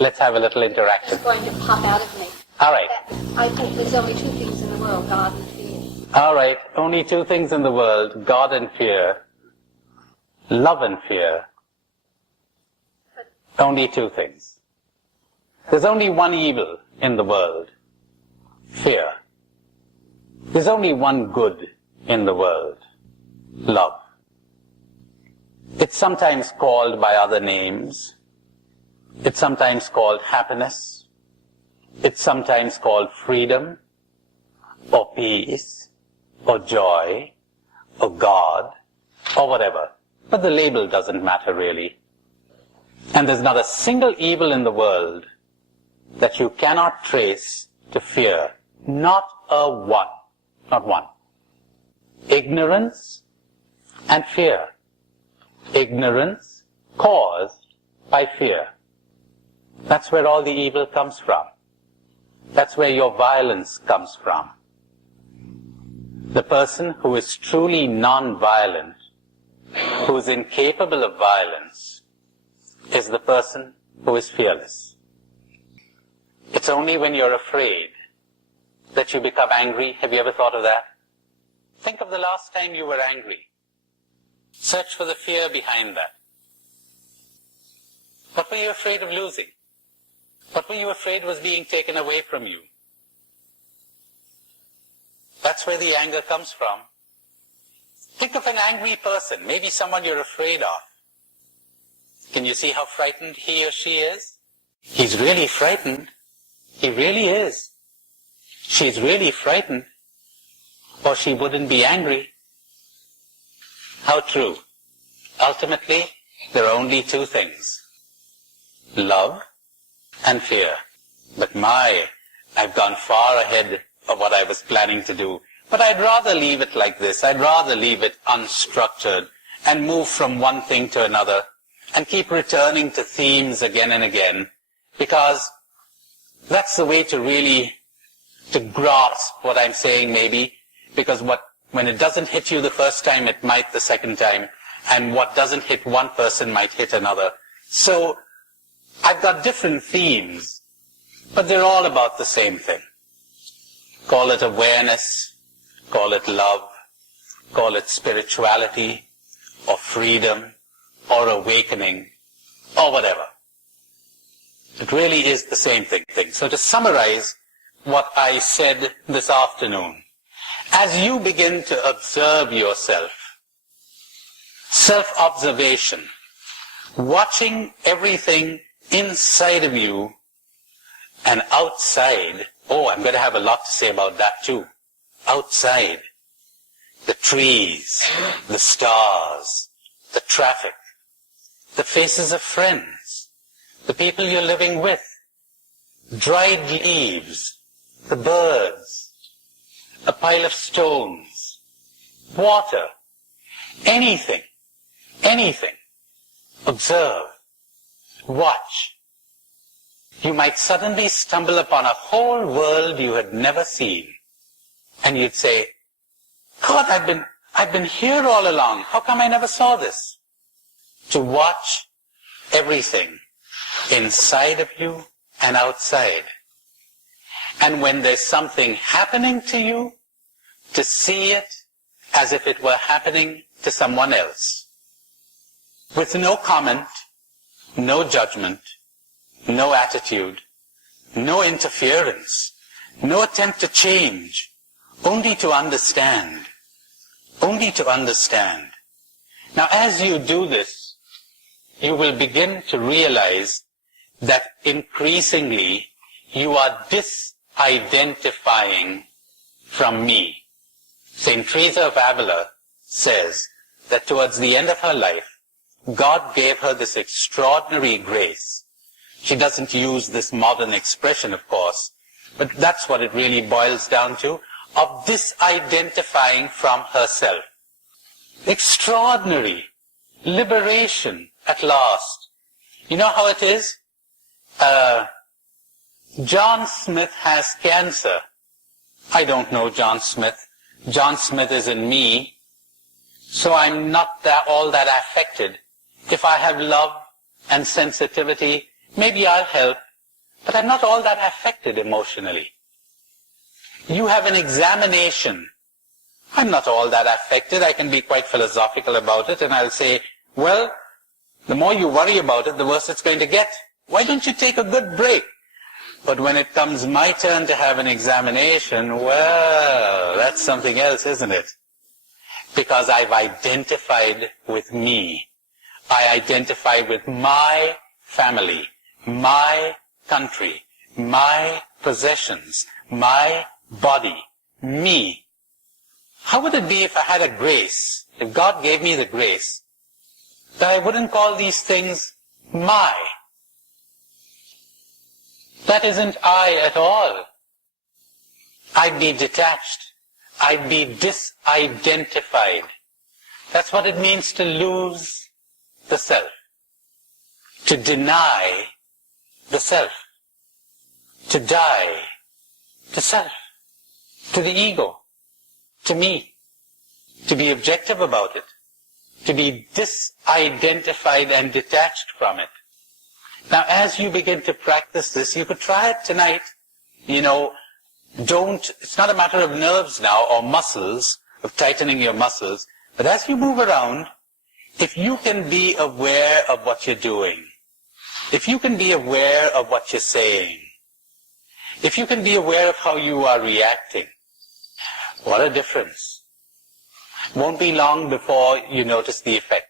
Let's have a little interaction. It's going to pop out of me. All right. I think there's only two things in the world, God and fear. All right. Only two things in the world, God and fear. Love and fear. Only two things. There's only one evil in the world. Fear. There's only one good in the world. Love. It's sometimes called by other names. It's sometimes called happiness. It's sometimes called freedom, or peace, or joy, or God, or whatever. But the label doesn't matter really. And there's not a single evil in the world that you cannot trace to fear. Not a one. Not one. Ignorance and fear. Ignorance caused by fear. That's where all the evil comes from. That's where your violence comes from. The person who is truly non-violent, who is incapable of violence, is the person who is fearless. It's only when you're afraid that you become angry. Have you ever thought of that? Think of the last time you were angry. Search for the fear behind that. What were you afraid of losing? What were you afraid was being taken away from you? That's where the anger comes from. Think of an angry person, maybe someone you're afraid of. Can you see how frightened he or she is? He's really frightened. He really is. She's really frightened, or she wouldn't be angry. How true. Ultimately, there are only two things. Love and fear. But I've gone far ahead of what I was planning to do. But I'd rather leave it like this. I'd rather leave it unstructured and move from one thing to another and keep returning to themes again and again, because that's the way to grasp what I'm saying maybe, because when it doesn't hit you the first time, it might the second time, and what doesn't hit one person might hit another. So I've got different themes, but they're all about the same thing. Call it awareness, call it love, call it spirituality, or freedom, or awakening, or whatever. It really is the same thing. So to summarize what I said this afternoon, as you begin to observe yourself, self-observation, watching everything inside of you and outside. Oh, I'm going to have a lot to say about that too. Outside, the trees, the stars, the traffic, the faces of friends, the people you're living with, dried leaves, the birds, a pile of stones, water, anything. Observe, watch. You might suddenly stumble upon a whole world you had never seen. And you'd say, God, I've been here all along. How come I never saw this? To watch everything inside of you and outside. And when there's something happening to you, to see it as if it were happening to someone else. With no comment, no judgment, no attitude, no interference, no attempt to change, only to understand. Only to understand. Now, as you do this, you will begin to realize that increasingly you are disidentifying from me. Saint Teresa of Avila says that towards the end of her life, God gave her this extraordinary grace. She doesn't use this modern expression, of course, but that's what it really boils down to, of disidentifying from herself. Extraordinary liberation at last. You know how it is? John Smith has cancer. I don't know John Smith. John Smith is in me, so I'm not all that affected. If I have love and sensitivity, maybe I'll help. but I'm not all that affected emotionally. You have an examination. I'm not all that affected. I can be quite philosophical about it, and I'll say, well, the more you worry about it, the worse it's going to get. Why don't you take a good break? But when it comes my turn to have an examination, well, that's something else, isn't it? Because I've identified with me. I identify with my family, my country, my possessions, my body, me. How would it be if I had a grace, if God gave me the grace, that I wouldn't call these things my? That isn't I at all. I'd be detached. I'd be disidentified. That's what it means to lose the self. To deny the self. To die to self. To the ego. To me. To be objective about it. To be disidentified and detached from it. Now, as you begin to practice this, you could try it tonight. It's not a matter of nerves now or muscles, of tightening your muscles, but as you move around, if you can be aware of what you're doing, if you can be aware of what you're saying, if you can be aware of how you are reacting, what a difference. Won't be long before you notice the effect.